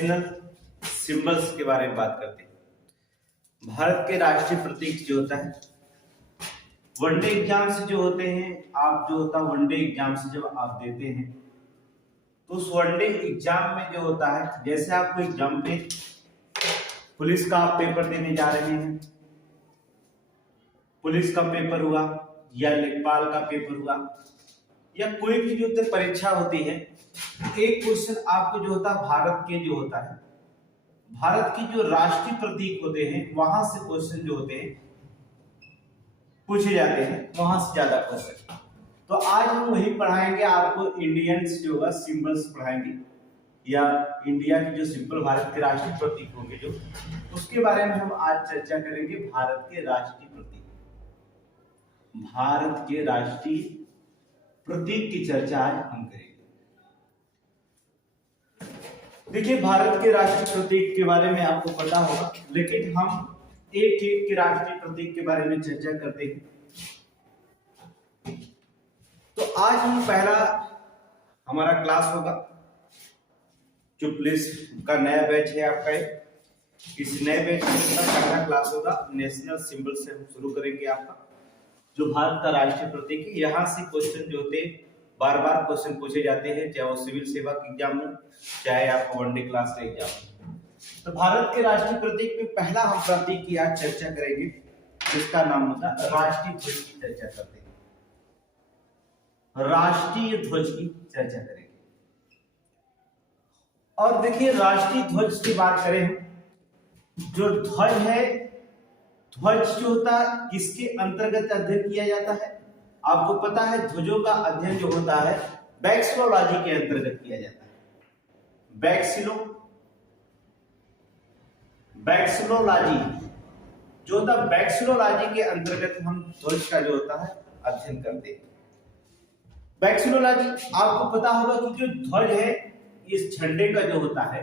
National symbols के बारे में बात करते हैं। भारत के राष्ट्रीय प्रतीक जो होता है, वनडे एग्जाम से जो होते हैं, आप जो होता है वनडे एग्जाम से जब आप देते हैं तो उस वनडे एग्जाम में जो होता है, जैसे आपको एग्जाम पे पुलिस का आप पेपर देने जा रहे हैं, पुलिस का पेपर हुआ या लेखपाल का पेपर हुआ या कोई भी जो परीक्षा होती है, एक क्वेश्चन आपको जो होता है भारत के जो होता है, भारत की जो राष्ट्रीय प्रतीक होते हैं वहां से क्वेश्चन जो होते हैं पूछे जाते हैं, वहां से ज्यादा क्वेश्चन। तो आज हम वही पढ़ाएंगे आपको, इंडियंस जो होगा सिंबल्स पढ़ाएंगे, या इंडिया के जो सिंबल भारत के राष्ट्रीय प्रतीक होंगे जो, उसके बारे में हम आज चर्चा करेंगे। भारत के राष्ट्रीय प्रतीक, भारत के राष्ट्रीय प्रतीक की चर्चा आज हम करेंगे। देखिए, भारत के राष्ट्रीय प्रतीक के बारे में आपको पता होगा, लेकिन हम एक एक के राष्ट्रीय प्रतीक के बारे में चर्चा करते हैं। तो आज हम पहला हमारा क्लास होगा, जो पुलिस का नया बैच है आपका, इस नए बैच का पहला क्लास होगा नेशनल सिंबल से हम शुरू करेंगे आपका, जो भारत का राष्ट्रीय प्रतीक है। यहाँ से क्वेश्चन जो होते बार बार क्वेश्चन पूछे जाते हैं, चाहे वो सिविल सेवा की एग्जाम हो, चाहे आपका वनडे क्लास का एग्जाम हो। तो भारत के राष्ट्रीय प्रतीक में पहला हम प्रतीक की आज चर्चा करेंगे, जिसका नाम होगा राष्ट्रीय ध्वज की चर्चा करते हैं। राष्ट्रीय ध्वज की चर्चा करेंगे। और देखिए, राष्ट्रीय ध्वज की बात करें, जो ध्वज है, ध्वज जो होता है किसके अंतर्गत अध्ययन किया जाता है? आपको पता है ध्वजों का अध्ययन जो होता है वैक्सीनोलॉजी के अंतर्गत किया जाता है। वैक्सीनोलॉजी जो होता है, वैक्सीनोलॉजी के अंतर्गत हम ध्वज का जो होता है अध्ययन करते हैं। वैक्सीनोलॉजी आपको पता होगा कि जो ध्वज है, इस झंडे का जो होता है,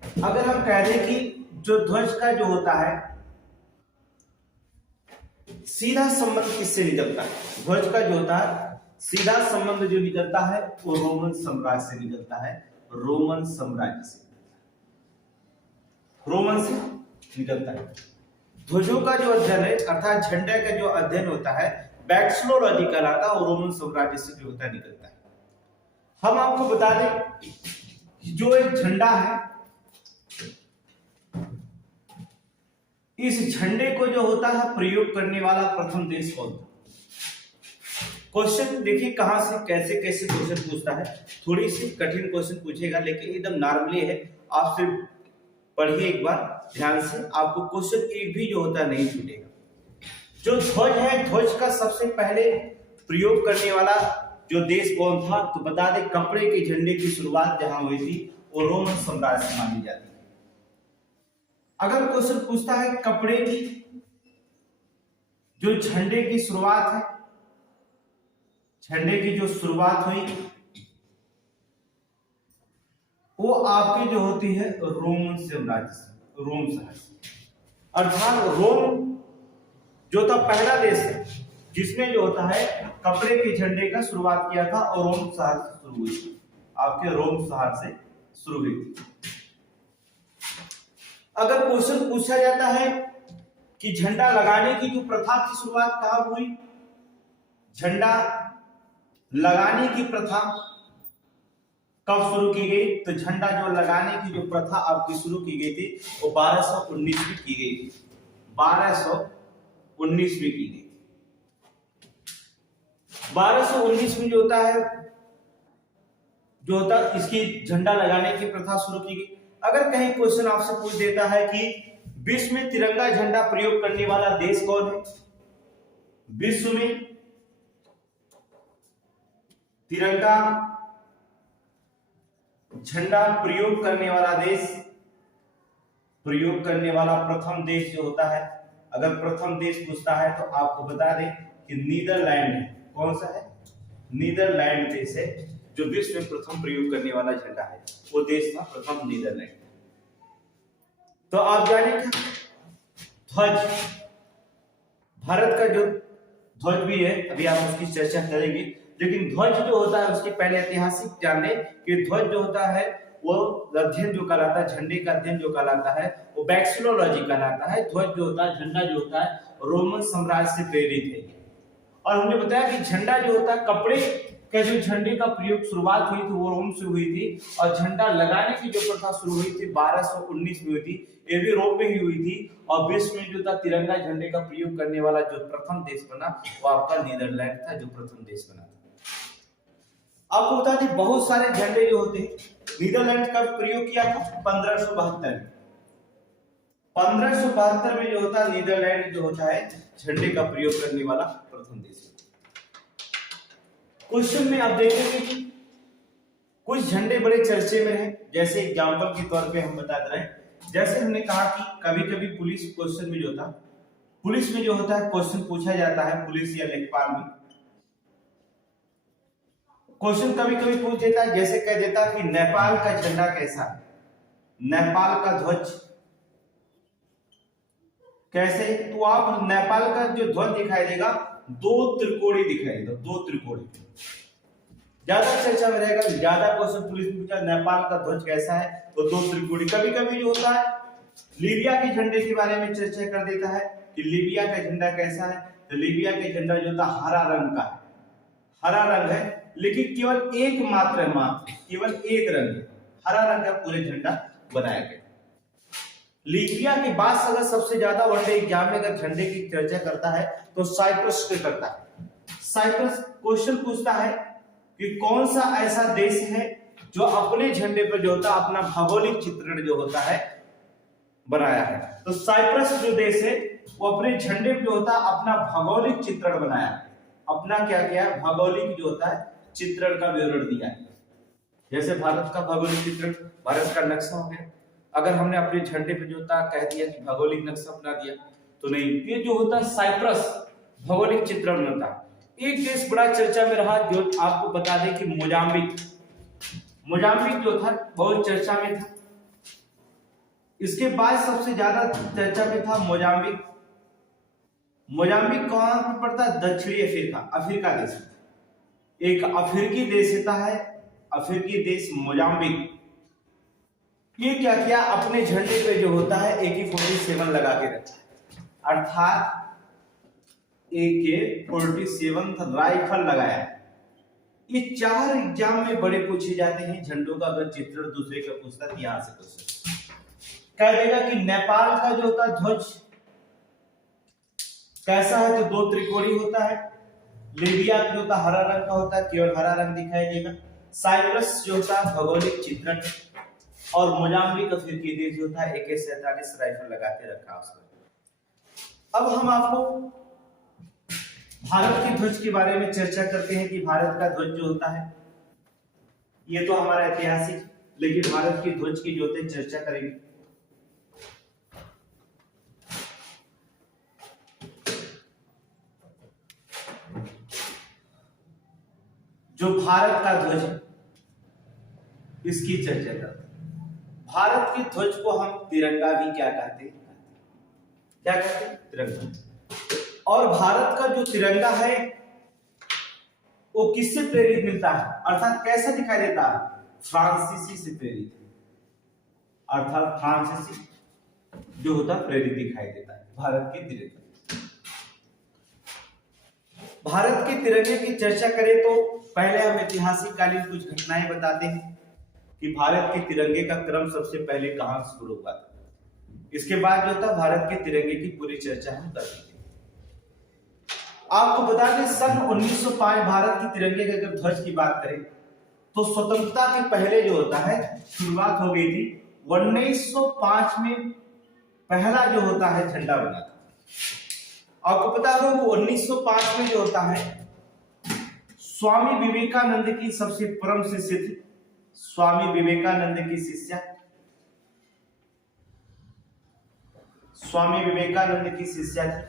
अगर हम कह दें कि जो ध्वज का जो होता है सीधा संबंध किससे निकलता है? ध्वज का जो होता है सीधा संबंध जो निकलता है वो रोमन साम्राज्य से निकलता है, रोमन साम्राज्य से, रोमन से निकलता है। ध्वजों का जो अध्ययन है, अर्थात झंडे का जो अध्ययन होता है, वैक्सीनोलॉजी कहलाता है, और रोमन साम्राज्य से जो होता है निकलता है। हम आपको बता दें जो एक झंडा है, इस झंडे को जो होता है प्रयोग करने वाला प्रथम देश कौन था? क्वेश्चन देखिए कहां से कैसे कैसे क्वेश्चन पूछता है। थोड़ी सी कठिन क्वेश्चन पूछेगा, लेकिन एकदम नॉर्मली है। आप सिर्फ पढ़िए एक बार ध्यान से, आपको क्वेश्चन एक भी जो होता है नहीं छूटेगा। जो ध्वज है, ध्वज का सबसे पहले प्रयोग करने वाला जो देश कौन था? तो बता दें, कपड़े के झंडे की शुरुआत जहां हुई थी वो रोमन साम्राज्य से मानी जाती है। अगर क्वेश्चन पूछता है कपड़े की जो झंडे की शुरुआत है, झंडे की जो शुरुआत हुई वो आपकी जो होती है रोमन साम्राज्य से, रोम शहर से। अर्थात रोम जो था पहला देश है जिसमें जो होता है कपड़े के झंडे का शुरुआत किया था, और रोम शहर से शुरू हुई थी, आपके रोम शहर से शुरू हुई थी। अगर क्वेश्चन पूछा जाता है कि झंडा लगाने की जो प्रथा की शुरुआत कहां हुई, झंडा लगाने की प्रथा कब शुरू की गई? तो झंडा जो लगाने की जो प्रथा आपकी शुरू की गई थी वो 1219 में की गई थी, 1219 में की गई। 1219 में जो होता है इसकी झंडा लगाने की प्रथा शुरू की गई। अगर कहीं क्वेश्चन आपसे पूछ देता है कि विश्व में तिरंगा झंडा प्रयोग करने वाला देश कौन है? विश्व में तिरंगा झंडा प्रयोग करने वाला देश, प्रयोग करने वाला प्रथम देश जो होता है, अगर प्रथम देश पूछता है तो आपको बता दें कि नीदरलैंड है। कौन सा है? नीदरलैंड देश है जो विश्व में प्रथम प्रयोग करने वाला झंडा है, वो देश था प्रथम नीदरलैंड। तो आप जाने क्या, ध्वज, भारत का जो ध्वज भी है, अभी आप उसकी चर्चा करेंगे। लेकिन ध्वज जो होता है उसके पहले ऐतिहासिक जान लें कि ध्वज जो होता है वो अध्ययन जो कहलाता है, झंडे का अध्ययन जो कहलाता है वो वैक्सीनोलॉजी कहलाता है। ध्वज जो होता है, झंडा जो होता है, रोमन साम्राज्य से प्रेरित है। और हमने बताया कि झंडा जो होता है, कपड़े का जो झंडे का प्रयोग शुरुआत हुई थी वो रोम से हुई थी, और झंडा लगाने की जो प्रथा शुरू हुई थी 1219 में हुई थी, ये भी रोम में ही हुई थी। और विश्व में जो था तिरंगा झंडे का प्रयोग करने वाला जो प्रथम देश बना वो आपका नीदरलैंड था, जो प्रथम देश बना था। आपको बता दें बहुत सारे झंडे जो होते हैं, नीदरलैंड का प्रयोग किया था 1572 में। 1572 में जो होता है नीदरलैंड जो होता है झंडे का प्रयोग करने वाला प्रथम देश। क्वेश्चन में आप देखेंगे कि कुछ झंडे बड़े चर्चे में हैं, जैसे एग्जांपल के तौर पे हम बता रहे हैं, जैसे हमने कहा कि कभी-कभी पुलिस क्वेश्चन में जो होता पुलिस में जो होता है क्वेश्चन पूछा जाता है, पुलिस या लेखपाल में क्वेश्चन कभी-कभी पूछ देता है, जैसे कह देता है कि नेपाल का झंडा कैसा है, नेपाल का ध्वज कैसे, तो आप नेपाल का जो ध्वज दिखाई देगा दो त्रिकोणी दिखाई देगा, दो त्रिकोणी। ज्यादा चर्चा में रहेगा, ज्यादा क्वेश्चन पुलिस में पूछा नेपाल का ध्वज कैसा है तो दो त्रिकोणी। कभी-कभी जो होता है लीबिया के झंडे के बारे में चर्चा कर देता है कि लीबिया का झंडा कैसा है, तो लीबिया के झंडा जो होता है हरा रंग का है, हरा रंग है, लेकिन केवल एक मात्र केवल एक रंग है, हरा रंग का पूरे झंडा बनाया गया। लीबिया के बाद अगर सबसे ज्यादा वनडे एग्जाम में अगर झंडे की चर्चा करता है तो साइप्रस के करता है। साइप्रस क्वेश्चन पूछता है कि कौन सा ऐसा देश है जो अपने झंडे पर जो होता है अपना भौगोलिक चित्रण जो होता है बनाया है, तो साइप्रस जो देश है वो अपने झंडे पे होता है अपना भौगोलिक चित्रण बनाया है, अपना क्या किया भौगोलिक जो होता है चित्रण का विवरण दिया है। जैसे भारत का भौगोलिक चित्रण, भारत का नक्शा हो गया, अगर हमने अपने झंडे पे जो होता कह दिया कि भौगोलिक नक्शा बना दिया तो नहीं, ये जो होता है साइप्रस भौगोलिक चित्रण बनता है। एक देश बड़ा चर्चा में रहा जो आपको बता दें कि मोजाम्बिक जो था बहुत चर्चा में था। इसके बाद सबसे ज्यादा चर्चा में था मोजाम्बिक कहां पर पड़ता है, दक्षिणी अफ्रीका देश, एक अफ्रीकी देश होता है, अफ्रीकी देश मोजाम्बिक। ये क्या किया अपने झंडे पे जो होता है AK-47 लगा के रखा है, अर्थात AK-47 राइफल लगाया है। ये चार एग्जाम में बड़े पूछे जाते हैं झंडों का, अगर चित्रण दूसरे का पूछता है यहां से क्वेश्चन कह देगा कि नेपाल का जो होता ध्वज कैसा है, तो दो त्रिकोणी होता है। लीबिया जो होता हरा रंग का होता है, केवल हरा रंग दिखाई देगा। साइप्रस जो होता है भौगोलिक चित्रण, और मोजाम्बिक अफ्रीकी देश जो था AK-47 राइफल लगा के रखा उसको। अब हम आपको भारत के ध्वज के बारे में चर्चा करते हैं कि भारत का ध्वज जो होता है ये तो हमारा ऐतिहासिक, लेकिन भारत के ध्वज की जो होते चर्चा करेंगे। जो भारत का ध्वज है इसकी चर्चा करते हैं। भारत के ध्वज को हम तिरंगा भी क्या कहते हैं, तिरंगा। और भारत का जो तिरंगा है वो किससे प्रेरित मिलता है, अर्थात कैसा दिखाई देता है, फ्रांसीसी से प्रेरित, अर्थात फ्रांसीसी जो होता प्रेरित दिखाई देता है भारत के तिरंगे। भारत के तिरंगे की चर्चा करें तो पहले हम ऐतिहासिक कालीन कुछ घटनाएं बताते हैं कि भारत के तिरंगे का क्रम सबसे पहले कहां शुरू हुआ था। इसके बाद जो था भारत के तिरंगे की पूरी चर्चा हम कर देंगे। आपको बता दें सन 1905 भारत के तिरंगे के अगर ध्वज की बात करें तो स्वतंत्रता के पहले जो होता है शुरुआत हो गई थी। 1905 में पहला जो होता है झंडा बना था। आपको पता हो कि 1905 में जो होता है स्वामी विवेकानंद की सबसे परम शिष्य थी, स्वामी विवेकानंद की शिष्या, स्वामी विवेकानंद की शिष्या थी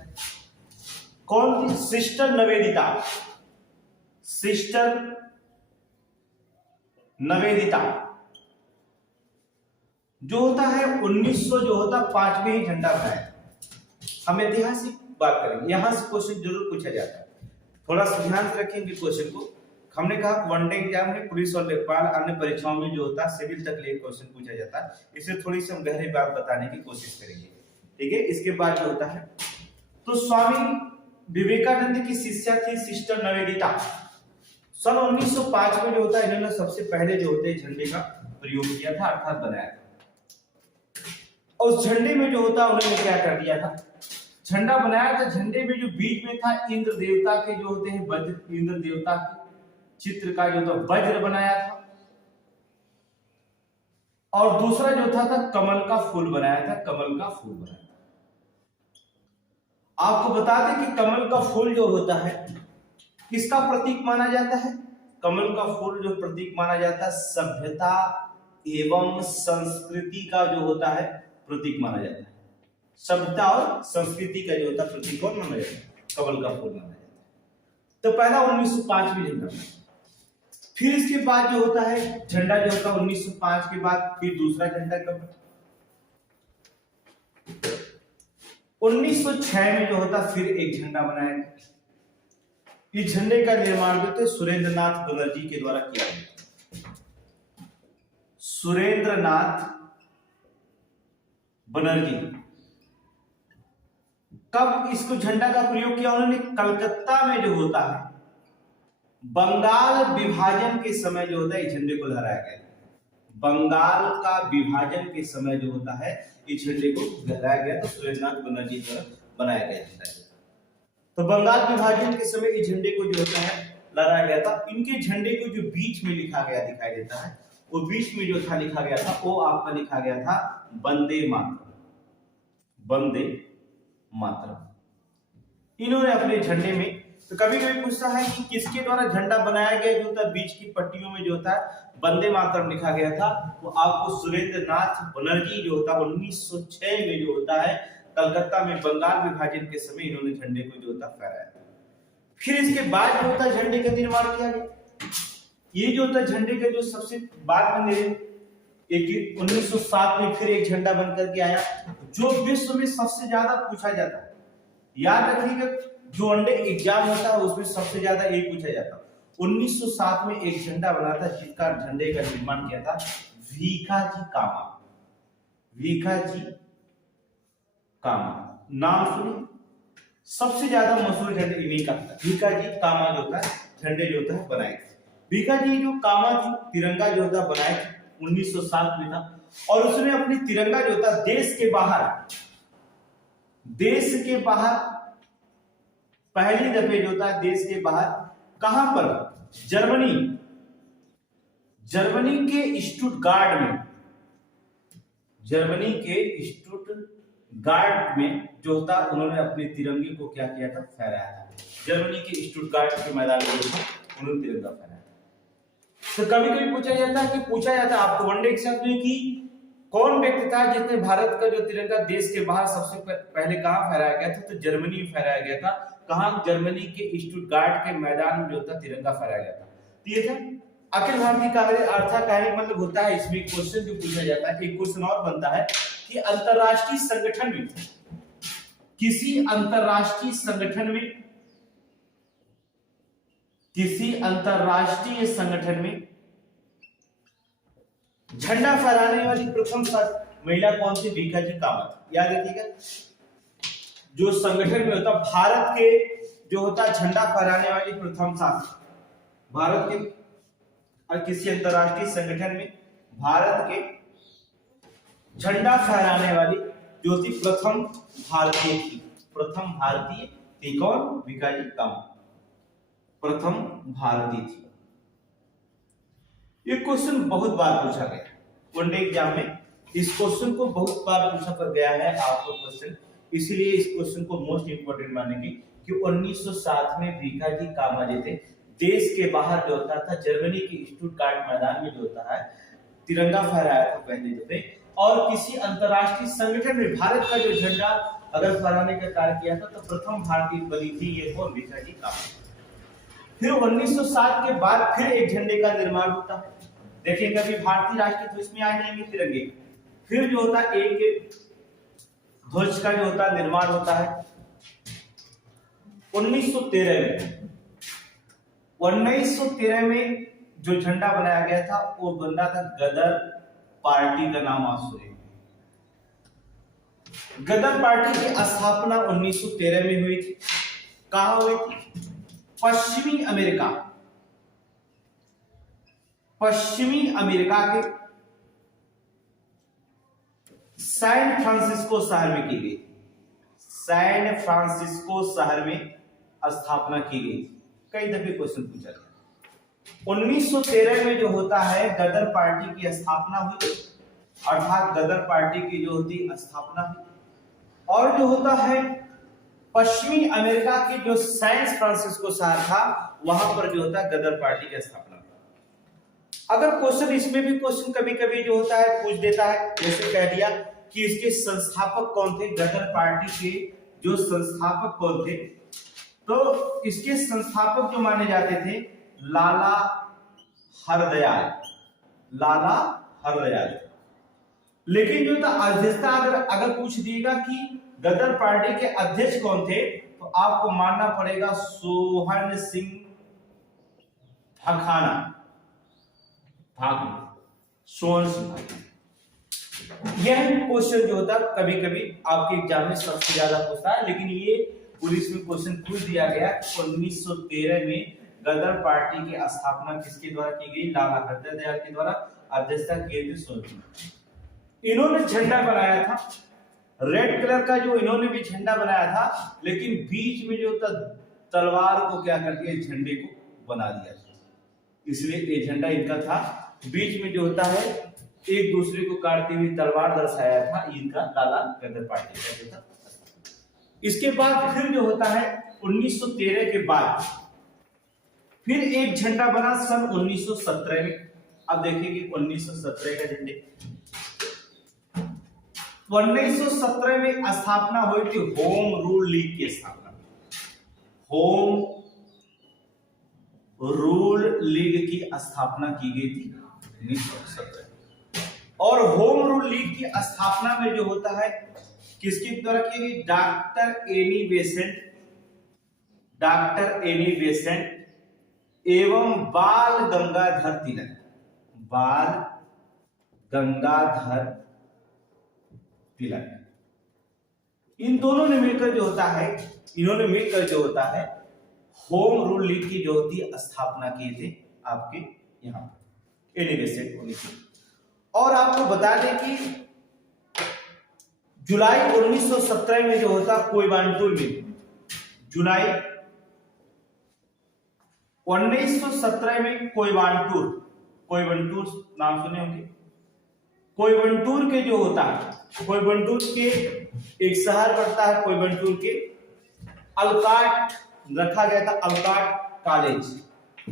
कौन थी, सिस्टर नवेदिता, सिस्टर नवेदिता जो होता है 1900 जो होता 5 में ही झंडा बनाया। हम ऐतिहासिक बात करेंगे, यहां से क्वेश्चन जरूर पूछा जाता है, थोड़ा सा ध्यान से रखेंगे क्वेश्चन को। हमने कहा वनडे एग्जाम में पुलिस और लेखपाल अन्य परीक्षाओं में जो होता है सिविल तक लिए क्वेश्चन पूछा जाता है, इसे थोड़ी सी हम गहरी बात बताने की कोशिश करेंगे। ठीक है, इसके बाद जो होता है तो स्वामी विवेकानंद की शिष्या थी सिस्टर निवेदिता। सन 1905 में जो होता है इन्होंने सबसे पहले जो होते हैं झंडे का प्रयोग किया था, अर्थात बनाया था। और उस झंडे में जो होता है उन्होंने क्या कर दिया था, झंडा बनाया था। झंडे में जो बीच में था इंद्र देवता के जो होते हैं वज्र, इंद्र देवता के चित्र का जो था वज्र बनाया था, और दूसरा जो था कमल का फूल बनाया था, कमल का फूल बनाया था। आपको बता दें कि कमल का फूल जो होता है किसका प्रतीक माना जाता है? कमल का फूल जो प्रतीक माना जाता है सभ्यता एवं संस्कृति का जो होता है प्रतीक माना जाता है। सभ्यता और संस्कृति का जो होता है प्रतीक कौन माना जाता है? कमल का फूल माना जाता है। तो पहला 1905 में झंडा, फिर इसके बाद जो होता है झंडा जो होता है 1905 के बाद फिर दूसरा झंडा कब 1906 में जो होता फिर एक झंडा बनाया गया। इस झंडे का निर्माण जो थे सुरेंद्रनाथ बनर्जी के द्वारा किया गया। सुरेंद्रनाथ बनर्जी कब इसको झंडा का प्रयोग किया? उन्होंने कलकत्ता में जो होता है बंगाल विभाजन के समय जो होता है इस झंडे को लहराया गया। बंगाल का विभाजन के समय जो होता है इस झंडे को लहराया गया, तो सुरेंद्रनाथ बनर्जी द्वारा बनाया गया झंडा। तो बंगाल विभाजन के समय इस झंडे को जो होता है लहराया गया था। इनके झंडे को जो बीच में लिखा गया दिखाई देता है, वो बीच में जो था लिखा गया था वो आपका लिखा गया था वंदे मातरम, वंदे मातरम। इन्होंने अपने झंडे में, तो कभी कभी पूछता है कि किसके द्वारा झंडा बनाया गया जो था बीच की पट्टियों में जो होता है वंदे मातरम लिखा गया था, वो आपको सुरेंद्रनाथ बनर्जी जो होता 1906 में जो होता है कलकत्ता में बंगाल विभाजन के समय इन्होंने झंडे को जो होता फहराया। फिर इसके बाद जो होता झंडे का निर्माण किया गया। ये जो होता झंडे का जो सबसे बाद में एक 1907 में फिर एक झंडा बनकर के आया जो विश्व में सबसे ज्यादा पूछा जाता है। याद रखिएगा जो वनडे एग्जाम होता है उसमें सबसे ज्यादा यही पूछा जाता है। 1907 में एक झंडा बना था जिसका झंडे का निर्माण किया था भीखाजी कामा। भीखाजी कामा नाम सुनिए, सबसे ज्यादा मशहूर झंडे इन्हीं का था। भीखाजी कामा जो था झंडे जो होता है बनाए थे। भीखाजी जो कामा थी तिरंगा जो होता बनाए थे 1907 में था, और उसने अपनी तिरंगा जो होता देश के बाहर पहली दफे जो था देश के बाहर कहां पर? जर्मनी के स्टुटगार्ट में, जर्मनी के स्टुटगार्ट में जो होता उन्होंने अपने तिरंगे को क्या किया था? फहराया था। जर्मनी के स्टुटगार्ट के मैदान में उन्होंने तिरंगा फहराया। तो कभी कभी पूछा जाता है आपको वनडे एग्जाम में कि कौन व्यक्ति था जिसने भारत का जो तिरंगा देश के बाहर सबसे पहले कहां फहराया गया था? तो जर्मनी में फहराया गया था। कहां? जर्मनी के स्टुटगार्ट के मैदान में जो था तिरंगा फहराया गया था। तो ये था अखिल भारतीय कांग्रेस अर्थात कार्य मतलब होता है। इसमें क्वेश्चन जो पूछा जाता है, एक क्वेश्चन और बनता है कि अंतरराष्ट्रीय संगठन में, किसी अंतरराष्ट्रीय संगठन में झंडा फहराने वाली प्रथम महिला कौन सी? भीखाजी कामा। याद रखिएगा जो संगठन में होता भारत के जो होता झंडा फहराने वाली प्रथम शासक, भारत के और किसी अंतरराष्ट्रीय संगठन में भारत के झंडा फहराने वाली जो थी प्रथम भारतीय थी। प्रथम भारतीय थी कौन? भीखाजी कामा प्रथम भारतीय थी। ये क्वेश्चन बहुत बार पूछा गया वनडे एग्जाम में। इस क्वेश्चन को बहुत बार पूछा गया है आपको क्वेश्चन, इसीलिए इस क्वेश्चन को मोस्ट इंपोर्टेंट मानेंगे कि 1907 में भीखाजी कामा जी थे देश के बाहर जो होता था जर्मनी के स्टुटगार्ट मैदान में जो होता है तिरंगा फहराया था पहले दफे, और किसी अंतरराष्ट्रीय संगठन में भारत का जो झंडा अगर फहराने का कार्य किया था तो प्रथम भारतीय बनी थी ये कौन? भीखाजी कामा। फिर 1907 के बाद फिर एक झंडे का निर्माण होता है। देखिए कभी भारतीय राष्ट्रीय ध्वज में आ जाएंगे तिरंगे। फिर जो होता है एक ध्वज का जो होता है निर्माण होता है 1913 में। 1913 में जो झंडा बनाया गया था वो बना था गदर पार्टी का नाम आप सुने। गदर पार्टी की स्थापना 1913 में हुई थी। कहां हुई थी? पश्चिमी अमेरिका के सैन फ्रांसिस्को शहर में की गई। सैन फ्रांसिस्को शहर में स्थापना की गई। कई दफे क्वेश्चन पूछा गया। 1913 में जो होता है गदर पार्टी की स्थापना हुई, अर्थात गदर पार्टी की जो होती स्थापना हुई। और जो होता है पश्चिमी अमेरिका की जो सैन फ्रांसिस्को शहर था वहां पर जो होता है गदर पार्टी की स्थापना। अगर क्वेश्चन इसमें भी क्वेश्चन कभी कभी जो होता है पूछ देता है, जैसे कह दिया कि इसके संस्थापक कौन थे, गदर पार्टी के जो संस्थापक कौन थे, तो इसके संस्थापक जो माने जाते थे लाला हरदयाल। लेकिन जो था अध्यक्षता अगर पूछ दिएगा कि गदर पार्टी के अध्यक्ष कौन थे, तो आपको मानना पड़ेगा सोहन सिंह भाखाना। सोहन सिंह। यह क्वेश्चन जो होता है कभी कभी आपके एग्जाम में सबसे ज्यादा पूछता है, लेकिन ये पुलिस में क्वेश्चन पूछ दिया गया। 1913 में गदर पार्टी की स्थापना किसके द्वारा की गई? लाला हरदयाल के द्वारा। अध्यक्षता किए थे सोहन सिंह। इन्होंने झंडा बनाया था रेड कलर का, जो इन्होंने भी झंडा बनाया था, लेकिन बीच में जो था तलवार को क्या करके झंडे को बना दिया, इसलिए ये झंडा इनका था। बीच में जो होता है एक दूसरे को काटती हुई तलवार दर्शाया था, इनका लाला गदर पार्टी का जो था। इसके बाद फिर जो होता है 1913 के बाद फिर एक झंडा बना सन 1917 में। अब देखिए कि 1917 का झंडे 1917 में स्थापना हुई थी होम रूल लीग की स्थापना। होम रूल लीग की स्थापना की गई थी 1917। और होम रूल लीग की स्थापना में जो होता है किसके द्वारा की गई? डॉक्टर एनी बेसेंट एवं बाल गंगाधर तिलक। इन दोनों ने मिलकर जो होता है, इन्होंने मिलकर जो होता है होम रूल लीग की जो होती है स्थापना की थी आपके यहां एनी बेसेंट होने की। और आपको बता दें कि जुलाई 1917 में जो होता कोयम्बटूर में, जुलाई 1917 में कोयम्बटूर नाम सुने होंगे। कोयम्बटूर के जो होता है, कोयम्बटूर के एक शहर पड़ता है, कोयम्बटूर के अलकाट रखा गया था, अलकाट कॉलेज।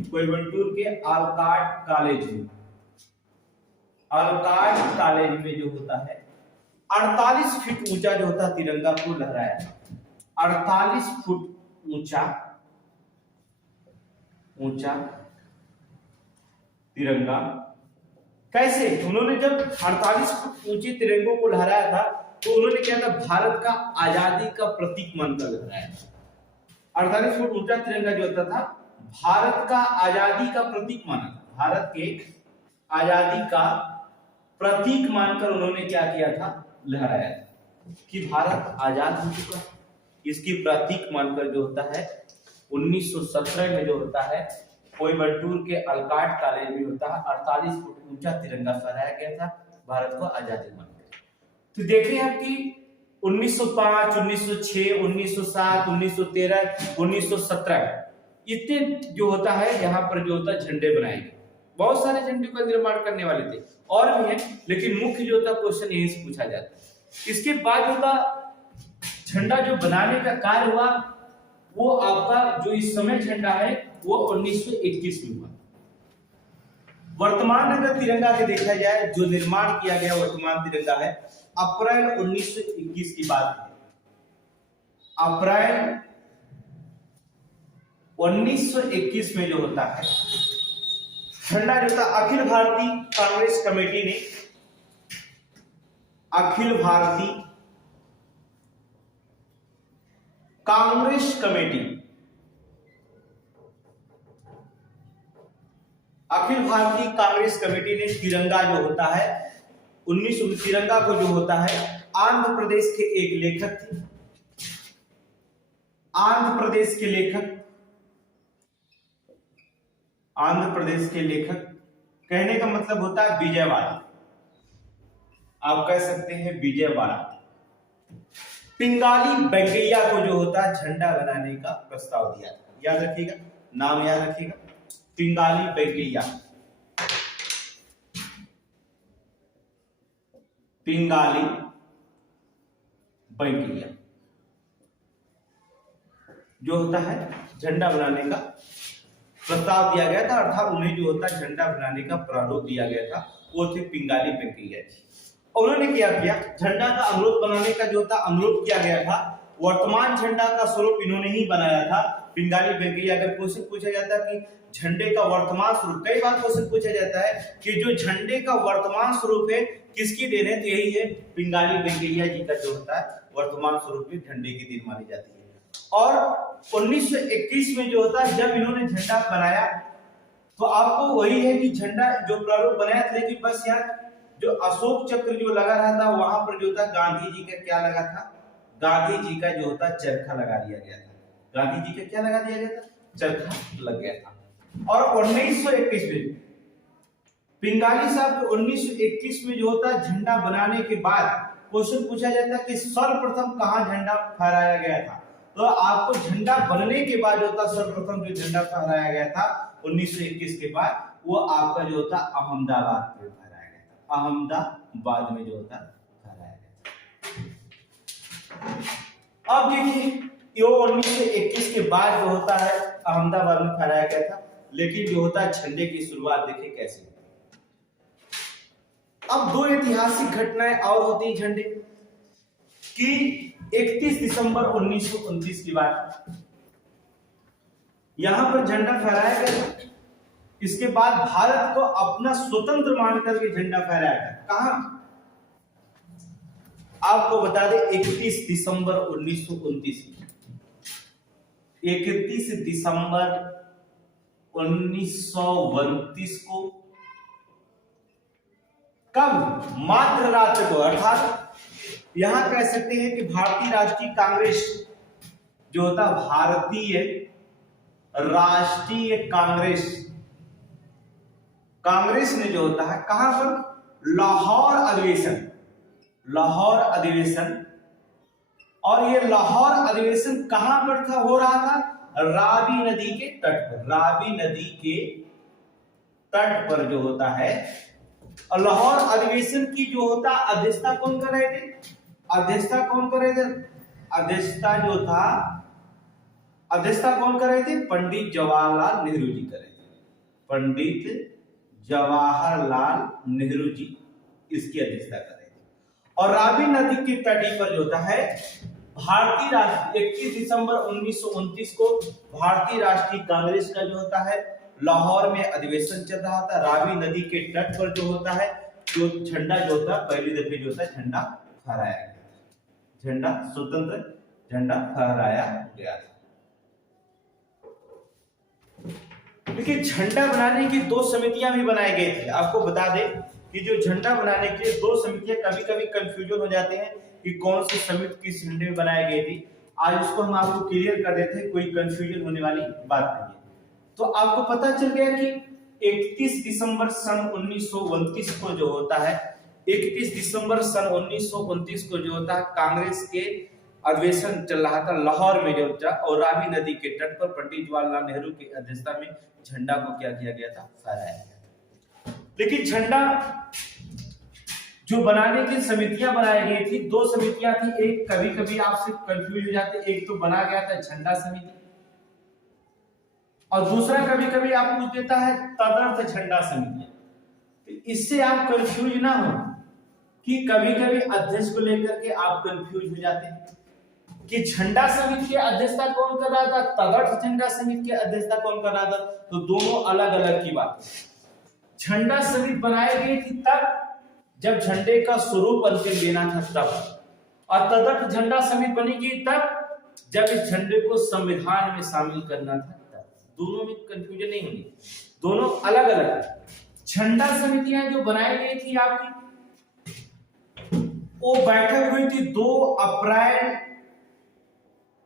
कोयम्बटूर के अलकाट कॉलेज में जो होता है 48 फीट ऊंचा जो होता तिरंगा को लहराया। 48 फुट ऊंचा तिरंगा। कैसे? उन्होंने जब 48 फुट ऊंचे तिरंगों को लहराया था तो उन्होंने क्या था, भारत का आजादी का प्रतीक मानकर लहराया। 48 फुट ऊंचा तिरंगा जो होता था भारत का आजादी का प्रतीक माना था। भारत के आजादी का प्रतीक मानकर उन्होंने क्या किया था, लहराया था कि भारत आजाद हो चुका। इसकी प्रतीक मानकर जो होता है 1917 में जो होता है कोयम्बटूर के अलकाट कॉलेज में होता है 48 फुट ऊंचा तिरंगा फहराया गया था भारत को आजादी मानकर। तो देखिए आप कि 1905, 1906, 1907, 1913, 1917 इतने जो होता है यहाँ पर जो होता है झंडे बनाए गए। बहुत सारे झंडे का निर्माण करने वाले थे और भी है, लेकिन मुख्य जो होता क्वेश्चन यही से पूछा जाता है। इसके बाद होता झंडा जो बनाने का कार्य हुआ वो आपका जो इस समय झंडा है वो 1921 में हुआ। वर्तमान अगर तिरंगा के देखा जाए जो निर्माण किया गया वर्तमान तिरंगा है अप्रैल 1921 की बात है। अप्रैल 1921 में जो होता है झंडा जो था अखिल भारतीय कांग्रेस कमेटी ने, अखिल भारतीय कांग्रेस कमेटी अखिल भारतीय कांग्रेस कमेटी ने तिरंगा जो होता है 19 तिरंगा को जो होता है आंध्र प्रदेश के एक लेखक थे, आंध्र प्रदेश के लेखक कहने का मतलब होता है विजयवाड़ा, आप कह सकते हैं विजयवाड़ा। पिंगाली वेंकैया को जो होता है झंडा बनाने का प्रस्ताव दिया था, याद रखिएगा, नाम याद रखिएगा, पिंगाली वेंकैया। पिंगाली वेंकैया जो होता है झंडा बनाने का प्रस्ताव दिया गया था, अर्थात उन्हें जो होता है झंडा बनाने का प्रारूप दिया गया था, वो थे पिंगाली वेंकैया जी। उन्होंने क्या किया, झंडा का अनुरूप बनाने का जो था अनुरोध किया गया था, वर्तमान झंडा का स्वरूप इन्होंने ही बनाया था पिंगाली वेंकैया। अगर क्वेश्चन पूछा जाता है कि झंडे का वर्तमान स्वरूप, कई बार क्वेश्चन पूछा जाता है कि जो झंडे का वर्तमान स्वरूप है किसकी देन है, तो यही है पिंगाली वेंकैया जी का जो होता है वर्तमान स्वरूप में झंडे की देन मानी जाती है। और 1921 में जो होता है जब इन्होंने झंडा बनाया तो आपको वही है कि झंडा जो प्रारूप बनाया था, लेकिन बस यहाँ जो अशोक चक्र जो लगा रहा था वहां पर जो था गांधी जी का क्या लगा था, गांधी जी का जो होता चरखा लगा दिया गया था, गांधी जी का क्या लगा दिया गया था, चरखा लग गया था। और 1921 में पिंगाली साहब 1921 में जो होता झंडा बनाने के बाद क्वेश्चन पूछा जाता कि सर्वप्रथम कहां झंडा फहराया गया था, तो आपको झंडा बनने के बाद जो होता सर्वप्रथम जो झंडा फहराया गया था 1921 के बाद, वो आपका जो होता अहमदाबाद में फहराया गया था, अहमदाबाद में जो होता फहराया गया था। अब देखिए ये 1921 के बाद जो होता है अहमदाबाद में फहराया गया था, लेकिन जो होता है झंडे की शुरुआत देखिए कैसे होती है। अब दो ऐतिहासिक घटनाएं और होती है झंडे की। 31 दिसंबर 1929 की बात, यहां पर झंडा फहराया गया। इसके बाद भारत को अपना स्वतंत्र मानकर के झंडा फहराया गया। कहां, आपको बता दें 31 दिसंबर 1929, 31 दिसंबर 1929 को, कब, मात्र रात को, अर्थात यहां कह सकते हैं कि भारतीय राष्ट्रीय कांग्रेस जो होता, भारतीय राष्ट्रीय कांग्रेस ने जो होता है कहां पर, लाहौर अधिवेशन, और ये लाहौर अधिवेशन कहां पर था, हो रहा था रावी नदी के तट पर, रावी नदी के तट पर जो होता है। और लाहौर अधिवेशन की जो होता अध्यक्षता कौन कर रहे थे, अध्यक्षता कौन कर रहे थे, अध्यक्षता जो था, अध्यक्षता कौन कर रहे थे, पंडित जवाहरलाल नेहरू जी कर रहे थे, पंडित जवाहरलाल नेहरू जी इसकी अध्यक्षता कर रहे थे। और रावी नदी के तट पर जो होता है भारतीय राष्ट्रीय 31 दिसंबर 1929 को भारतीय राष्ट्रीय कांग्रेस का जो होता है लाहौर में अधिवेशन चल रहा था। रावी नदी के तट पर जो होता है जो झंडा जो होता है पहली दफे जो होता है झंडा फहराया गया, झंडा स्वतंत्र झंडा फहराया गया था। देखिए झंडा बनाने की दो समितियां भी बनाई गई थी। आपको बता दें कि जो झंडा बनाने के दो समितियां, कभी कभी कंफ्यूजन हो जाते हैं कि कौन सी समिति किस झंडे में बनाई गई थी। आज उसको हम आपको क्लियर कर देते हैं, कोई कंफ्यूजन होने वाली बात नहीं है। तो आपको पता चल गया कि 31 दिसंबर सन 1929 को जो होता है 31 दिसंबर सन 1929 को जो होता है कांग्रेस के अधिवेशन चल रहा था लाहौर में जो था, और रावी नदी के तट पर पंडित जवाहरलाल नेहरू की अध्यक्षता में झंडा को क्या किया गया था, फहराया गया। लेकिन झंडा जो बनाने की समितियां बनाई गई थी, दो समितियां थी। एक कभी कभी आपसे कंफ्यूज हो जाते, एक तो बना गया था झंडा समिति, और दूसरा कभी कभी आप पूछ देता है तदर्थ झंडा समिति। तो इससे आप कंफ्यूज ना हो कि कभी कभी अध्यक्ष को लेकर के आप कंफ्यूज हो जाते हैं कि झंडा समिति की अध्यक्षता कौन कर रहा था, तदर्थ झंडा समिति की अध्यक्षता कौन कर रहा था, तो दोनों अलग अलग की बात है। झंडा समिति बनाई गई थी तब जब झंडे का स्वरूप अंतिम लेना था तब, और तदर्थ झंडा समिति बनी गई तब जब इस झंडे को संविधान में शामिल करना था तब। दोनों में कंफ्यूजन नहीं होगी, दोनों अलग अलग है। झंडा समितियां जो बनाई गई थी आपकी, वो बैठक हुई थी 2 अप्रैल,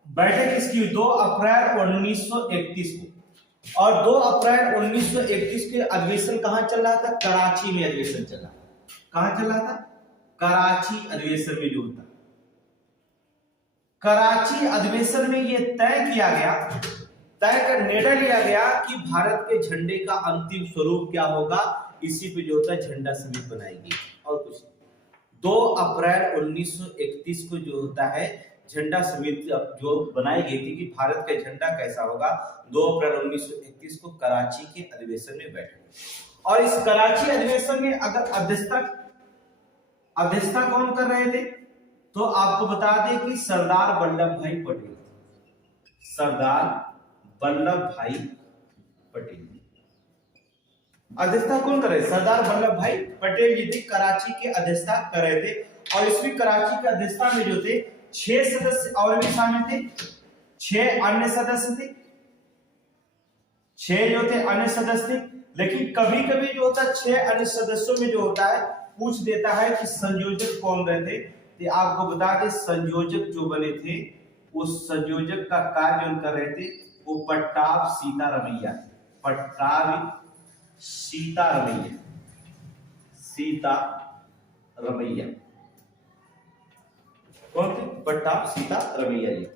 बैठक किसकी हुई 2 अप्रैल 1931 को, और 2 अप्रैल 1931 के अधिवेशन कहां चल रहा था, कराची में अधिवेशन चल रहा था। कहां चल रहा था, कराची अधिवेशन में जो होता, कराची अधिवेशन में यह तय किया गया, तय कर निर्णय लिया गया कि भारत के झंडे का अंतिम स्वरूप क्या होगा, इसी पे जो होता है झंडा समिति बनाएगी और कुछ। 2 अप्रैल 1931 को जो होता है झंडा समिति जो बनाई गई थी कि भारत का झंडा कैसा होगा, 2 अप्रैल 1931 को कराची के अधिवेशन में बैठे। और इस कराची अधिवेशन में अगर अध्यक्षता कौन कर रहे थे, तो आपको बता दें कि सरदार वल्लभ भाई पटेल, सरदार वल्लभ भाई पटेल अध्यक्षता कौन कर रहे, सरदार वल्लभ भाई पटेल जी थे, कराची के अध्यक्षता कर रहे थे। और इसमें कराची के अध्यक्षता में जो थे 6 सदस्य और भी शामिल थे, 6 अन्य सदस्य थे, 6 जो थे अन्य सदस्य थे। लेकिन कभी कभी जो होता है 6 अन्य सदस्यों में जो होता है पूछ देता है कि संयोजक कौन रहे थे, तो आपको बता दें संयोजक जो बने थे, उस संयोजक का कार्य जो कर रहे थे वो पट्टाभ सीतारमैया, पट्टाभ सीतारमैया, सीतारमैया कौन थे, पट्टाभ सीतारमैया जी।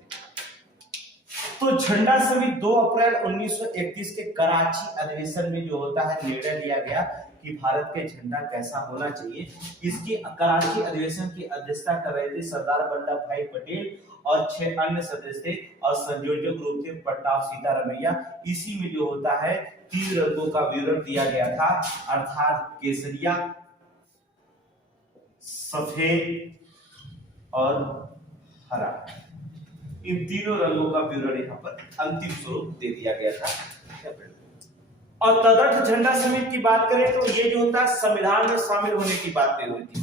तो झंडा समिति 2 अप्रैल 1931 के कराची अधिवेशन में जो होता है निर्णय लिया गया कि भारत के झंडा कैसा होना चाहिए। इसकी कराची अधिवेशन की अध्यक्षता कर रहे थे सरदार वल्लभ भाई पटेल और 6 अन्य सदस्य थे और संयोजक रूप थे पट्टाभ सीतारमैया। इसी में जो होता है 3 रंगों का विवरण दिया गया था, अर्थात केसरिया, सफेद और हरा, इन तीनों रंगों का विवरण यहाँ पर अंतिम स्वरूप दे दिया गया था। और तदर्थ झंडा समिति की बात करें तो ये जो होता है संविधान में शामिल होने की बात हुई थी,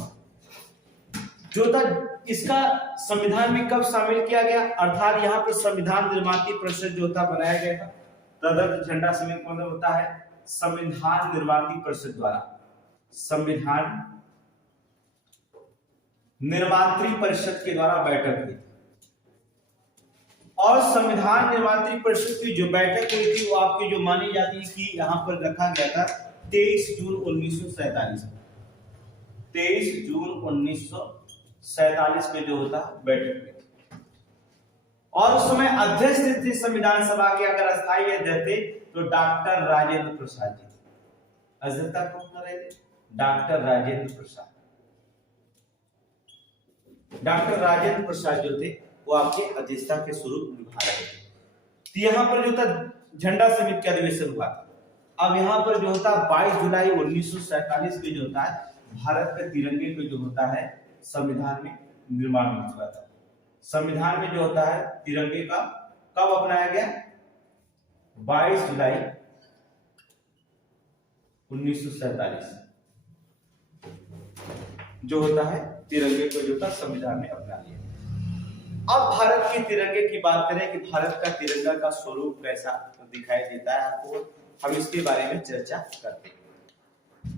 जो था इसका संविधान में कब शामिल किया गया, अर्थात यहाँ पर संविधान निर्मात्री परिषद जो होता बनाया गया था। तदर्थ झंडा समिति मतलब होता है संविधान निर्मात्री परिषद द्वारा, संविधान निर्मात्री परिषद के द्वारा बैठक हुई। और संविधान निर्मात्री परिषद की जो बैठक हुई थी वो आपकी जो मानी जाती है कि यहां पर रखा गया था 23 जून 1947, 23 जून 1947 में जो होता बैठक हुई। और उस समय अध्यक्ष थे संविधान सभा के, अगर अस्थायी अध्यक्ष थे तो डॉक्टर राजेंद्र प्रसाद जी, अध्यक्षता कौन कर रहे थे, डॉक्टर राजेंद्र प्रसाद। डॉक्टर राजेंद्र प्रसाद जो थे वो आपके अध्यक्षता के स्वरूप निभा रहे थे। तो यहाँ पर जो था झंडा समिति का अधिवेशन हुआ था। अब यहाँ पर जो होता 22 जुलाई 1947 में जो होता है भारत के तिरंगे को जो होता है संविधान में निर्माण हुआ था। संविधान में जो होता है तिरंगे का कब अपनाया गया, 22 जुलाई 1947 जो होता है तिरंगे को जो था संविधान में अपना लिया। अब भारत के तिरंगे की बात करें कि भारत का तिरंगा का स्वरूप कैसा दिखाई देता है आपको, हम इसके बारे में चर्चा करते हैं।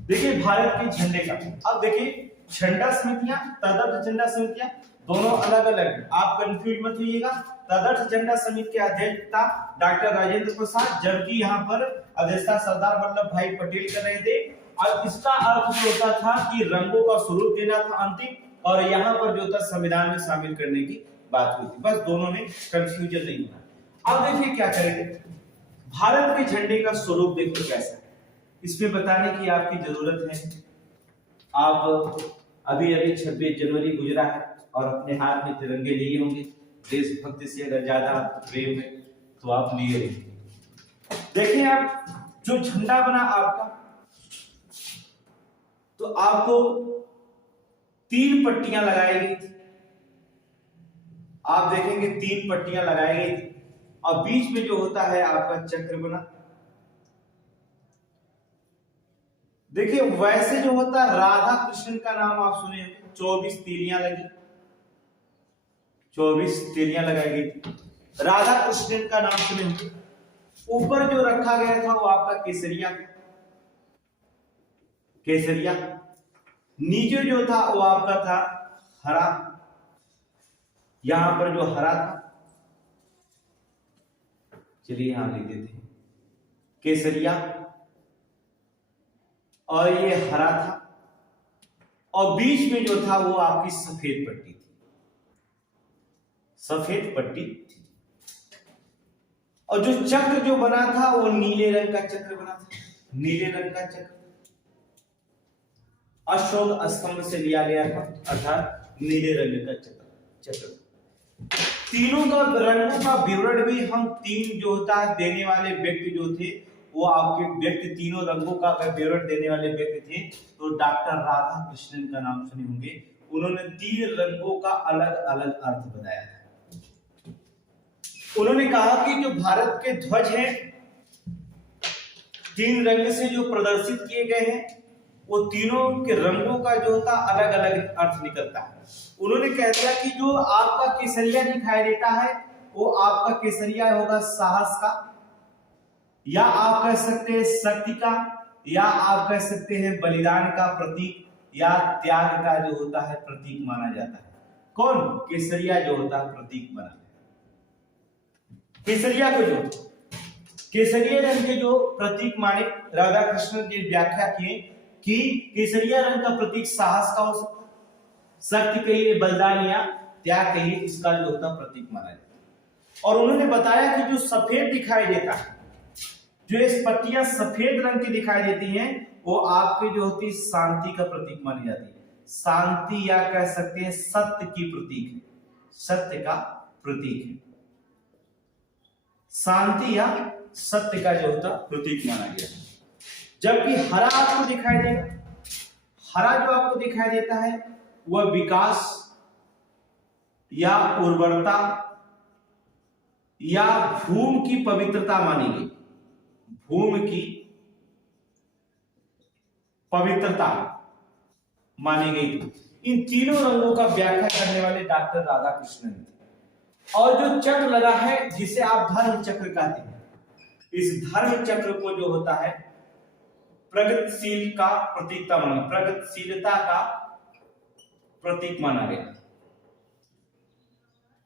देखिए भारत के झंडे का, अब देखिए झंडा समितियां तदर्थ झंडा समितियां दोनों अलग अलग है, आप कंफ्यूज मत होइएगा। तदर्थ झंडा समिति के अध्यक्षता डॉक्टर राजेंद्र प्रसाद, जबकि यहाँ पर अध्यक्षता सरदार वल्लभ भाई पटेल कर रहे थे। और इसका अर्थ होता था कि रंगों का स्वरूप देना था अंतिम, और यहाँ पर जो था संविधान में शामिल करने की बात हुई थी। बस दोनों में कंफ्यूजन नहीं हुआ। अब देखिए क्या करेंगे, भारत के झंडे का स्वरूप देखिए कैसा है, इसमें बताने की आपकी जरूरत है। आप अभी 26 जनवरी गुजरा है और अपने हाथ में तिरंगे लिए होंगे, देशभक्ति से अगर ज्यादा प्रेम है तो आप लिए रहेंगे। देखिए आप जो झंडा बना आपका, तो आपको 3 पट्टियां लगाई गई थी, आप देखेंगे 3 पट्टियां लगाई गई थी और बीच में जो होता है आपका चक्र बना। देखिए वैसे जो होता है राधा कृष्ण का नाम आप सुने, 24 तीलियां लगी, 24 तीलियां लगाई गई। राधा कृष्ण का नाम सुने, ऊपर जो रखा गया था वो आपका केसरिया था, केसरिया। नीचे जो था वो आपका था हरा, यहां पर जो हरा था, चलिए यहां लिख देते हैं केसरिया, और ये हरा था, और बीच में जो था वो आपकी सफेद पट्टी थी, सफेद पट्टी थी। और जो चक्र जो बना था वो नीले रंग का चक्र बना था, नीले रंग का चक्र अशोक स्तंभ से लिया गया था, अर्थात नीले रंग का चक्र। तीनों का रंगों का विवरण भी हम तीन जो होता है देने वाले व्यक्ति जो थे वो आपके व्यक्ति, तीनों रंगों का विवरण देने वाले व्यक्ति थे तो डॉक्टर राधा कृष्णन का नाम सुने होंगे। उन्होंने तीन रंगों का अलग अलग अर्थ बताया था। उन्होंने कहा कि जो भारत के ध्वज हैं तीन रंग से जो प्रदर्शित किए गए हैं वो तीनों के रंगों का जो होता अलग अलग अर्थ निकलता है। उन्होंने कह दिया कि जो आपका केसरिया दिखाई देता है वो आपका केसरिया होगा साहस का, या आप कह सकते हैं शक्ति का, या आप कह सकते हैं बलिदान का प्रतीक, या त्याग का जो होता है प्रतीक माना जाता है। कौन? केसरिया जो होता है प्रतीक बना है। केसरिया को जो केसरिया रंग के जो प्रतीक माने, राधा कृष्ण जी व्याख्या किए कि केसरिया रंग का प्रतीक साहस का हो सकता है, शक्ति कहिए, बलिदान या त्याग कहिए, इसका जो होता प्रतीक माना जाता है। और उन्होंने बताया कि जो सफेद दिखाई देता है, जो इस पट्टियां सफेद रंग की दिखाई देती हैं वो आपकी जो होती शांति का प्रतीक मानी जाती है। शांति या कह सकते हैं सत्य की प्रतीक है, सत्य का प्रतीक है, शांति या सत्य का जो होता प्रतीक माना गया। जबकि हरा आपको दिखाई देगा, हरा जो आपको दिखाई देता है वह विकास या उर्वरता या भूमि की पवित्रता मानी गई, भूमि की पवित्रता मानी गई। इन तीनों रंगों का व्याख्या करने वाले डॉक्टर राधा कृष्णन थे। और जो चक्र लगा है जिसे आप धर्म चक्र कहते हैं, इस धर्म चक्र को जो होता है प्रगतिशील का प्रतीकता माना, प्रगतिशीलता का प्रतीक माना गया,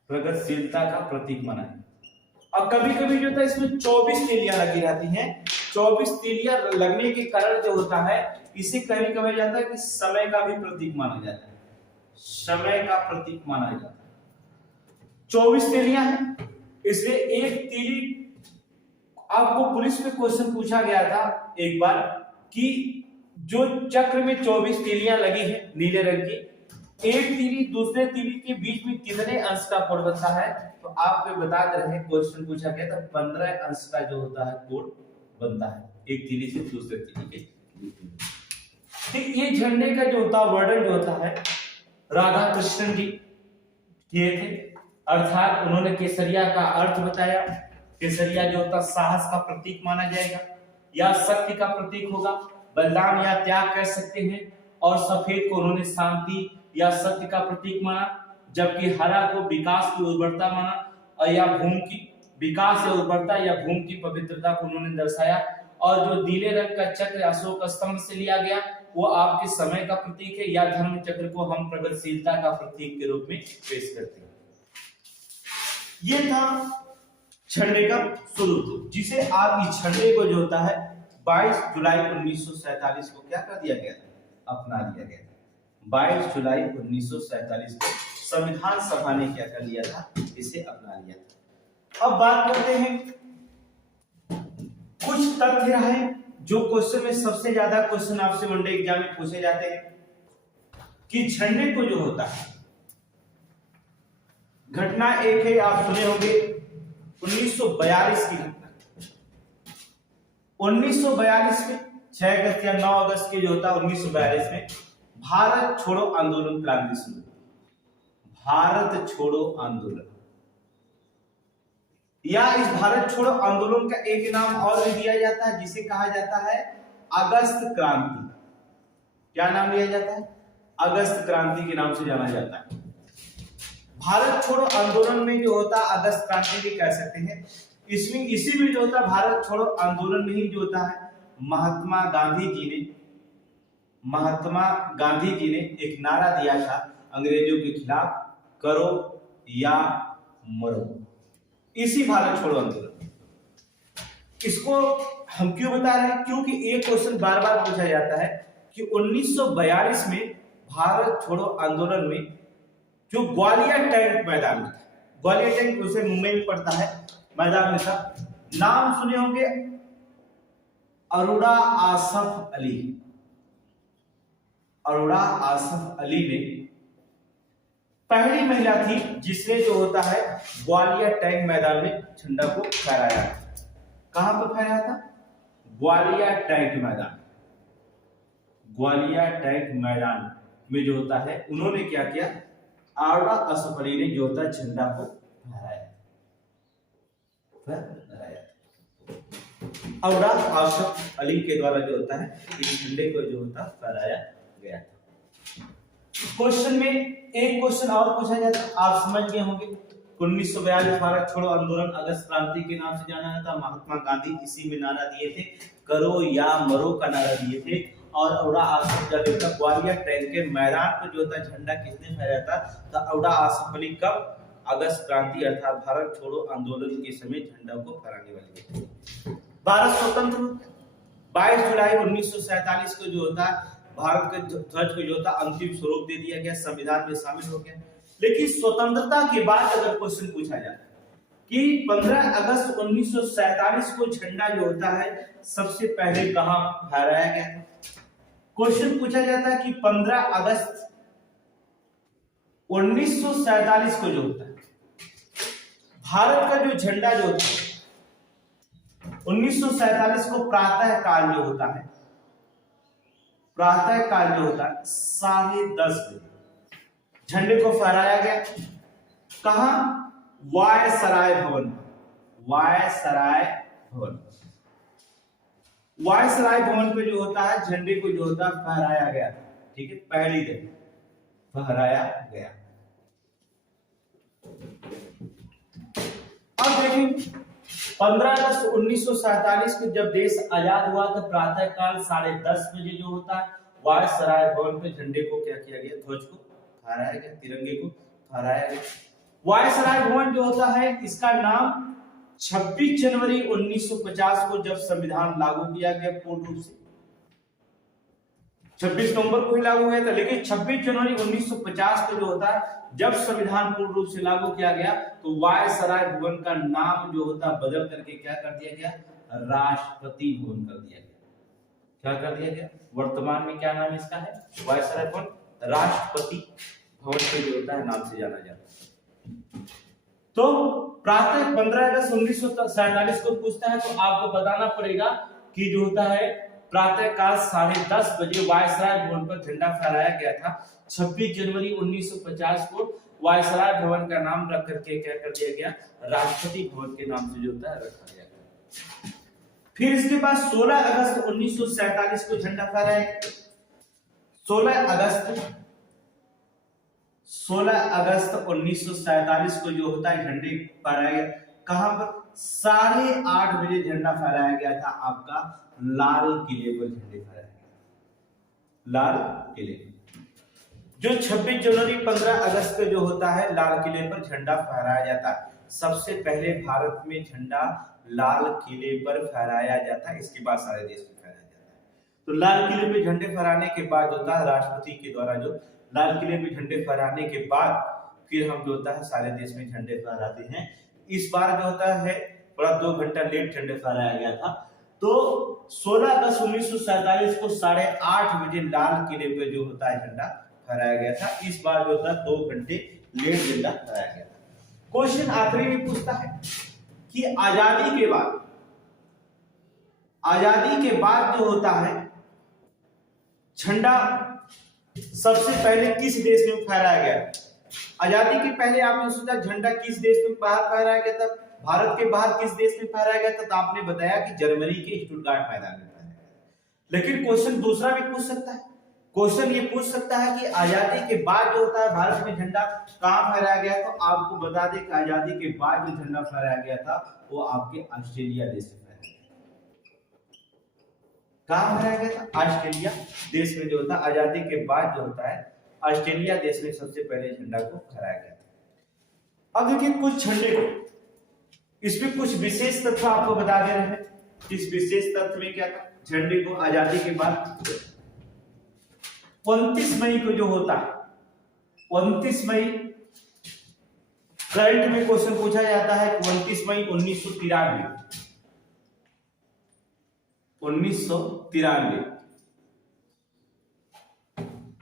प्रगतिशीलता का प्रतीक माना है। और कभी कभी जो होता है इसमें 24 तीलियां लगी रहती हैं। 24 तीलियां लगने के कारण जो होता है इसे कभी कहा जाता है कि समय का भी प्रतीक माना जाता है, समय का प्रतीक माना जाता है। 24 तीलियां हैं, इसलिए एक तीली, आपको पुलिस में क्वेश्चन पूछा गया था एक बार कि जो चक्र में 24 तीलियां लगी है नीले रंग की, एक तीली दूसरे तीली के बीच में कितने अंश का कोण बनता है? तो आपको बता दे रहे हैं, क्वेश्चन पूछा गया था 15 अंश का जो होता है कोण बनता है एक तीली से दूसरे तीली के। ठीक, ये झंडे का जो होता वर्णन जो होता है राधा कृष्णन जी किए थे, अर्थात उन्होंने केसरिया का अर्थ बताया। केसरिया जो होता साहस का प्रतीक माना जाएगा या शक्ति का प्रतीक होगा, बलिदान या त्याग कह सकते हैं, और सफेद को उन्होंने शांति या सत्य का प्रतीक माना, जबकि हरा को विकास की उर्वरता माना, और या भूमि की विकास या उर्वरता या भूमि की पवित्रता को उन्होंने दर्शाया। और जो नीले रंग का चक्र अशोक स्तंभ से लिया गया वो आपके समय का प्रतीक है, या धर्म चक्र को हम प्रगतिशीलता का प्रतीक के रूप में पेश करते हैं। ये था झंडे का स्वरूप, जिसे आप इस झंडे को जो होता है 22 जुलाई 1947 को क्या कर दिया गया था? अपना दिया गया था। 22 जुलाई 1947 को संविधान सभा ने क्या कर लिया था? इसे अपना लिया था। अब बात करते हैं, कुछ तथ्य है जो क्वेश्चन में सबसे ज्यादा क्वेश्चन आपसे वनडे एग्जाम में पूछे जाते हैं कि झंडे को जो होता है, घटना एक है, आप सुने होंगे 1942 की घटना। 1942 में 6 अगस्त या 9 अगस्त के जो होता 1942 में भारत छोड़ो आंदोलन क्रांति शुरू। भारत छोड़ो आंदोलन, या इस भारत छोड़ो आंदोलन का एक नाम और भी दिया जाता है जिसे कहा जाता है अगस्त क्रांति। क्या नाम लिया जाता है? अगस्त क्रांति के नाम से जाना जाता है। भारत छोड़ो आंदोलन में जो होता अगस्त क्रांति भी कह सकते हैं। इसमें इसी में जो होता है भारत छोड़ो आंदोलन में ही जो होता है महात्मा गांधी जी ने एक नारा दिया था अंग्रेजों के खिलाफ, करो या मरो। इसी भारत छोड़ो आंदोलन, इसको हम क्यों बता रहे हैं, क्योंकि एक क्वेश्चन बार बार पूछा जाता है कि 1942 में भारत छोड़ो आंदोलन में जो ग्वालियर टैंक मैदान में था, ग्वालियर टैंक उसे मुंबई में पड़ता है, मैदान में था, नाम सुने होंगे अरोड़ा आसफ अली। अरोड़ा आसफ अली ने पहली महिला थी जिसने जो होता है ग्वालियर टैंक मैदान में झंडा को फहराया। कहां पर फहराया था? ग्वालियर टैंक मैदान। ग्वालियर टैंक मैदान में जो होता है उन्होंने क्या किया, अरोड़ा आसफ अली ने जो होता है झंडा को फहराया। अरोड़ा आसफ अली के द्वारा जो होता है इस झंडे को जो होता फहराया गया था। क्वेश्चन में एक क्वेश्चन और पूछा जाता है, आप समझ गए होंगे 1942 भारत छोड़ो आंदोलन अगस्त क्रांति के नाम से जाना जाता। महात्मा गांधी इसी में नारा दिए थे, करो या मरो का नारा दिए थे। और अरोड़ा आसफ जब ग्वालियर टैंक के मैदान पर जो होता झंडा किसने फहराया था, तो अरोड़ा आसफ अली कब? अगस्त क्रांति अर्थात भारत छोड़ो आंदोलन के समय झंडा को फहराने वाले थे। भारत स्वतंत्र 22 जुलाई 1947 को जो होता भारत के ध्वज को जो होता अंतिम स्वरूप दे दिया गया, संविधान में शामिल हो गया। लेकिन स्वतंत्रता के बाद अगर क्वेश्चन पूछा जाए कि 15 अगस्त 1947 को झंडा जो होता है सबसे पहले कहां फहराया गया था? क्वेश्चन पूछा जाता है कि 15 अगस्त 1947 को जो होता है भारत का जो झंडा जो होता है 1947 को प्रातः काल जो होता है, प्रातः काल जो होता है 10:30 बजे झंडे को फहराया गया। कहां? वायसराय भवन। वायसराय भवन। वायसराय भवन पे जो होता है झंडे को जो होता है फहराया गया। ठीक है, पहली दिन फहराया गया। अब देखिए 15 अगस्त 1947 को जब देश आजाद हुआ तो प्रातः काल 10:30 बजे जो होता है वायसराय भवन पे झंडे को क्या किया गया, ध्वज को फहराया गया, तिरंगे को फहराया गया। वायसराय भवन जो होता है इसका नाम 26 जनवरी 1950 को जब संविधान लागू किया गया पूर्ण रूप से, 26 नवंबर को ही लागू हुआ था, लेकिन 26 जनवरी 1950 को जो होता है जब संविधान पूर्ण रूप से लागू किया गया तो वायसराय भवन का नाम जो होता बदल करके क्या कर दिया गया, राष्ट्रपति भवन कर दिया गया। क्या कर दिया गया? वर्तमान में क्या नाम इसका है? वायसराय भवन, राष्ट्रपति भवन से जो होता है नाम से जाना जाता है। तो प्रातः 15 अगस्त 1947 को पूछता है तो आपको बताना पड़ेगा कि जो होता है प्रातः काल 10:30 बजे वायसराय भवन पर झंडा फहराया गया था। 26 जनवरी 1950 को वायसराय भवन का नाम रख करके क्या कर दिया गया, राष्ट्रपति भवन के नाम से जो होता है रखा गया। फिर इसके बाद 16 अगस्त 1947 को झंडा फहराया। 16 अगस्त 1947 को जो होता है झंडे फहराया गया। कहां पर? 8:30 बजे झंडा फहराया गया था आपका लाल किले पर। झंडे फहराया गया लाल किले। जो 26 जनवरी 15 अगस्त को जो होता है लाल किले पर झंडा फहराया जाता है। सबसे पहले भारत में झंडा लाल किले पर फहराया जाता है, इसके बाद सारे देश में फहराया जाता है। तो लाल किले पे झंडे फहराने के बाद होता है राष्ट्रपति के द्वारा जो लाल किले पे झंडे फहराने के बाद फिर हम जो होता है सारे देश में झंडे फहराते हैं। इस बार जो होता है थोड़ा 2 घंटा लेट झंडे फहराया गया था। तो 16 अगस्त 1947 को 8:30 बजे लाल किले पे जो होता है झंडा फहराया गया था। इस बार जो होता है 2 घंटे लेट झंडा फहराया गया था। क्वेश्चन आखिरी में पूछता है कि आजादी के बाद जो होता है झंडा सबसे पहले किस देश में फहराया गया? आजादी के पहले आपने सोचा झंडा किस देश में फहराया गया था? भारत के बाहर किस देश में फहराया गया था? तो आपने बताया कि जर्मनी के स्टुटगार्ट मैदान में फहराया गया। लेकिन क्वेश्चन दूसरा भी पूछ सकता है क्वेश्चन ये पूछ सकता है कि आजादी के बाद जो होता है भारत में झंडा कहाँ फहराया गया, तो आपको बता दें कि आजादी के बाद जो झंडा फहराया गया था वो आपके ऑस्ट्रेलिया देश में फहराया गया। कहाँ फहराया गया था? ऑस्ट्रेलिया देश में जो होता है आजादी के बाद जो होता है ऑस्ट्रेलिया देश में सबसे पहले झंडा को फहराया गया था। अब देखिए कुछ झंडे को, इसमें कुछ विशेष तथ्य आपको बता दे रहे हैं। इस विशेष तथ्य में क्या था? झंडे को आजादी के बाद 29 मई को जो होता है 29 मई, करंट में क्वेश्चन पूछा जाता है 29 मई 1993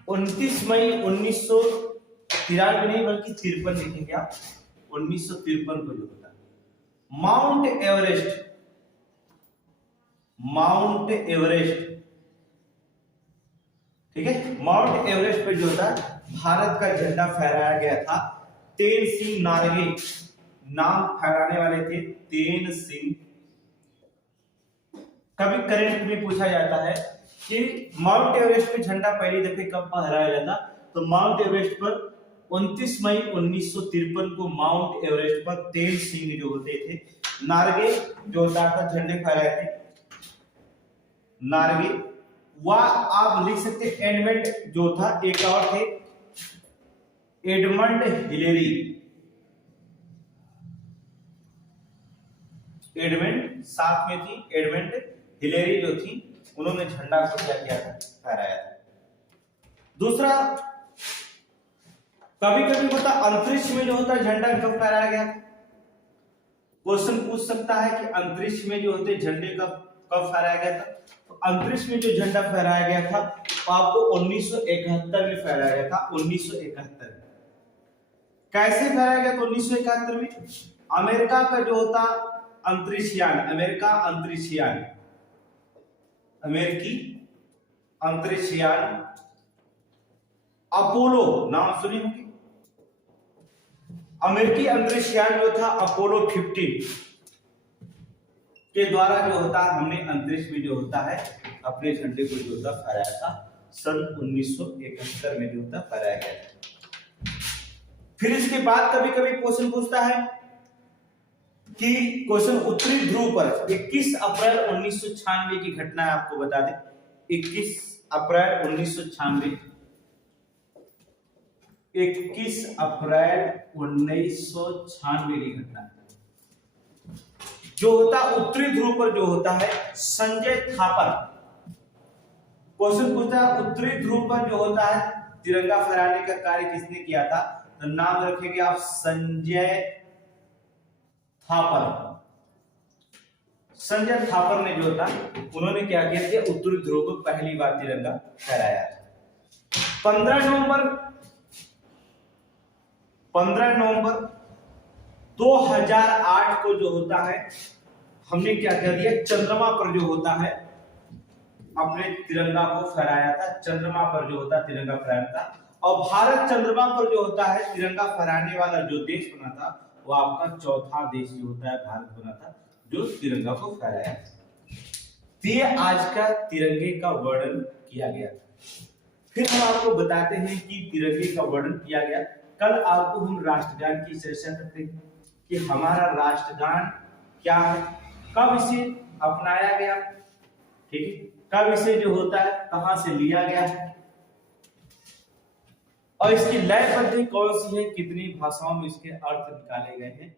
29 मई 1993 नहीं बल्कि 53 लिखेंगे आप। 1953 को जो होता है माउंट एवरेस्ट, ठीक है, माउंट एवरेस्ट पर जो होता है भारत का झंडा फहराया गया था। तेनसिंग नारगे नाम फहराने वाले थे, तेनसिंह। कभी करंट में पूछा जाता है कि माउंट एवरेस्ट पे झंडा पहली दफे कब फहराया गया था, तो माउंट एवरेस्ट पर 29 मई 1953 को माउंट एवरेस्ट पर तेनसिंह जो होते थे नारगे जो होता था झंडे फहराए थे। नारगे वह आप लिख सकते, एडमंड जो था, एक और थे एडमंड हिलेरी, एडमंड साथ में थी, एडमंड हिलेरी जो थी उन्होंने झंडा को क्या किया था? फहराया था। दूसरा, कभी कभी होता अंतरिक्ष में जो होता झंडा कब फहराया गया? क्वेश्चन पूछ सकता है कि अंतरिक्ष में जो होते झंडे कब फहराया गया था, तो अंतरिक्ष में जो झंडा फहराया गया था तो आपको 1971 में फहराया गया था। 1971 में कैसे फहराया गया? तो 1971 में अमेरिका का जो होता अंतरिक्षयान, अमेरिकी अंतरिक्षयान अपोलो, नाम सुने होंगे, अमेरिकी अंतरिक्षयान जो था अपोलो 15 के द्वारा जो होता है हमने अंतरिक्ष में जो होता है अपने झंडे को जो होता फहराया था। सन 1971 में जो होता फहराया गया था। फिर इसके बाद कभी कभी क्वेश्चन पूछता है कि क्वेश्चन उत्तरी ध्रुव पर 21 अप्रैल 1996 की घटना है, आपको बता दें 21 अप्रैल 1996 की घटना है जो होता उत्तरी ध्रुव पर जो होता है संजय थापर। क्वेश्चन पूछता है उत्तरी ध्रुव पर जो होता है तिरंगा फहराने का कार्य किसने किया था, तो नाम रखेंगे आप संजय थापर। संजय थापर ने जो था उन्होंने क्या किया था, उत्तरी ध्रुव पर पहली बार तिरंगा फहराया था। 15 नवंबर 2008 को जो होता है हमने क्या कर दिया, चंद्रमा पर जो होता है अपने तिरंगा को फहराया था। चंद्रमा पर जो होता तिरंगा फहराया था और भारत चंद्रमा पर जो होता है तिरंगा फहराने वाला जो देश बना था वो आपका चौथा देश जो होता है भारत बना था जो तिरंगा को फहराया था। ये आज का तिरंगे का वर्णन किया गया था। फिर हम आपको बताते हैं कि तिरंगे का वर्णन किया गया। कल आपको हम राष्ट्रगान की चर्चा करते हैं कि हमारा राष्ट्रगान क्या है, कब इसे अपनाया गया, ठीक है, कब इसे जो होता है कहां से लिया गया है और इसकी लय पद्धति कौन सी है, कितनी भाषाओं में इसके अर्थ निकाले गए हैं।